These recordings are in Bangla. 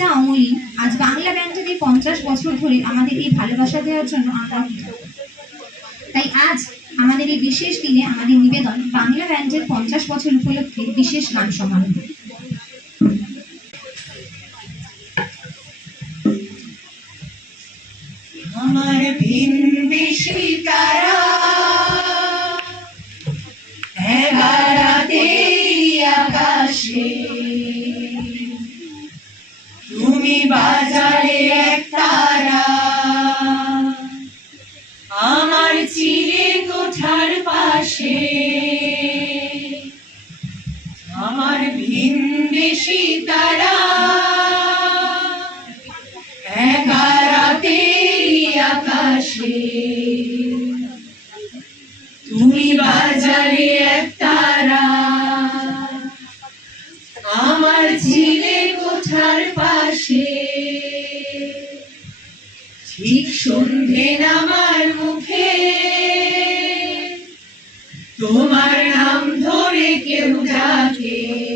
যা অমূল্য। আজ বাংলা ব্যান্ডের এই পঞ্চাশ বছর ধরে আমাদের এই ভালোবাসা দেওয়ার জন্য আমরা তাই আজ আমাদের এই বিশেষ দিনে আমাদের নিবেদন, বাংলা ব্যান্ডের পঞ্চাশ বছর উপলক্ষে বিশেষ গান সমারোহ। আমার ভিনদেশি তারা এগারাতে আকাশে বাজারে এক তারা আমার চিরে কোঠার পাশে। আমার ভিনদেশি তারা। একারাতে আকাশে। তুমি বাজারে সন্ধে নামার মুখে। তোমার নাম ধরে কেউ ডাকে।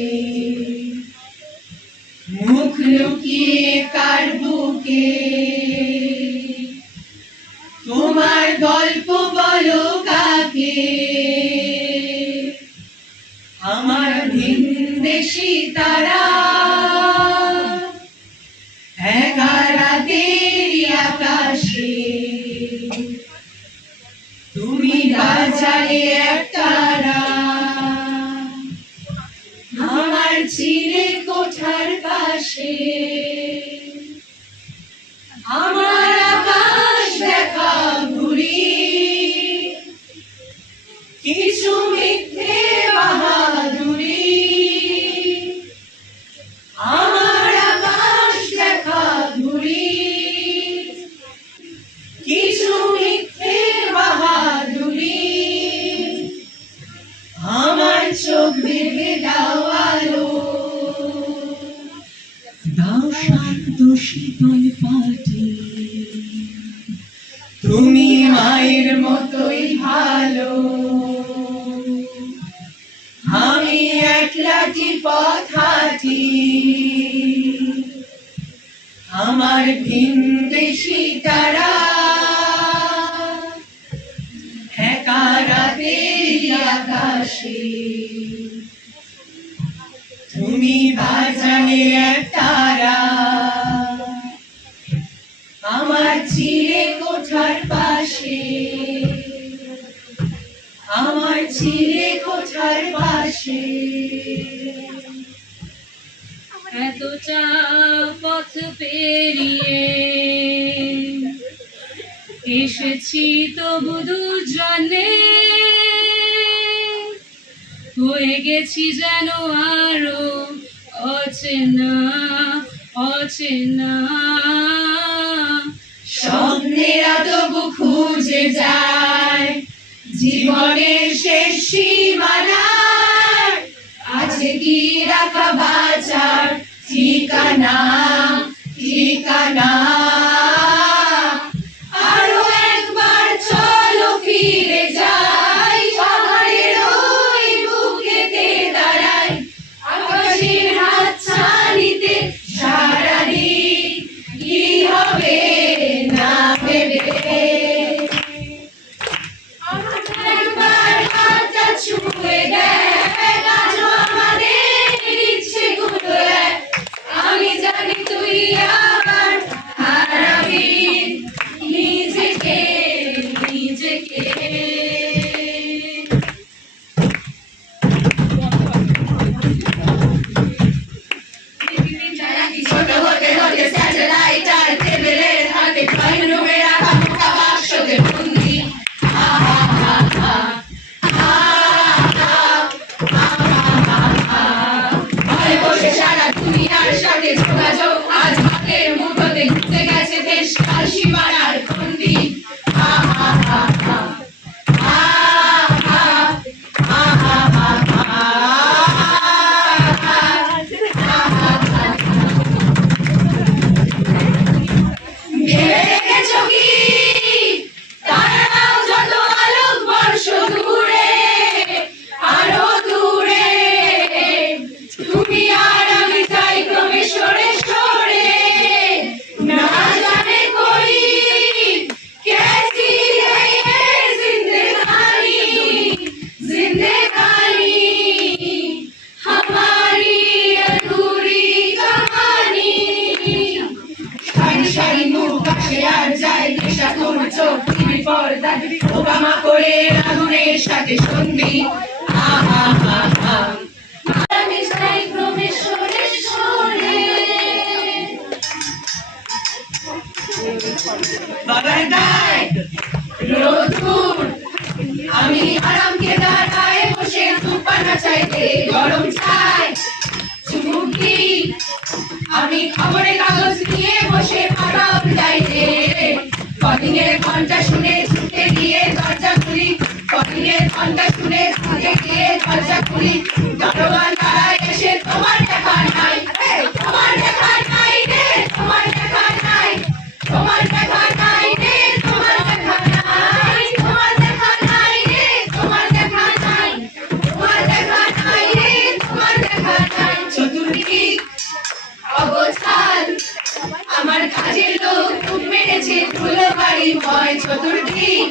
তুমি বাজারে এক তারা আমার চিরে কোঠার পাশে। মায়ের মতোই ভালো। আমি একলাটি পথ হাঁটি, আমার ভিনদেশি তারা একারাতে আকাশে। তুমি বাজারে এক পাশে আমার ছিলে কোঠার পাশে এত চা পথ পেরিয়ে এসেছি তবু দুজনে। হয়ে গেছি যেন আরও অচেনা অচেনা। স্বপ্নেরা খুঁজে যায়। জীবনের শেষ সীমানায় আছে কি রাখা বাঁচার? ঠিকানা ঠিকানা। পর্দা ওবামা করে আগুনের সাথে সন্ধি। আমি আরাম কেদার গায়ে বসে তুপানা চাইতে গরম চাই। চুমুকি আমি খবরের কাগজ নিয়ে বসে নাই। চতুর্দিক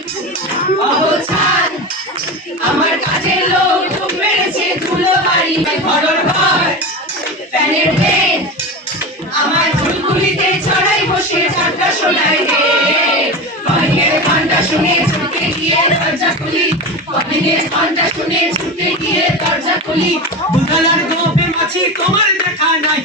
আমার কাজের লোক মেরেছে ধুলো বাড়ি ঘরর ঘর। প্যানের পেন আমার ঝুলগুলিতে ছড়াই বসে চারটা শোনাই রে কদিনের ঘণ্টা শুনে ছুটে গিয়ে দরজা খুলি। কদিনের ঘণ্টা শুনে ছুটে গিয়ে দরজা খুলি। দুধালার গোপে মাছি তোমার দেখা নাই।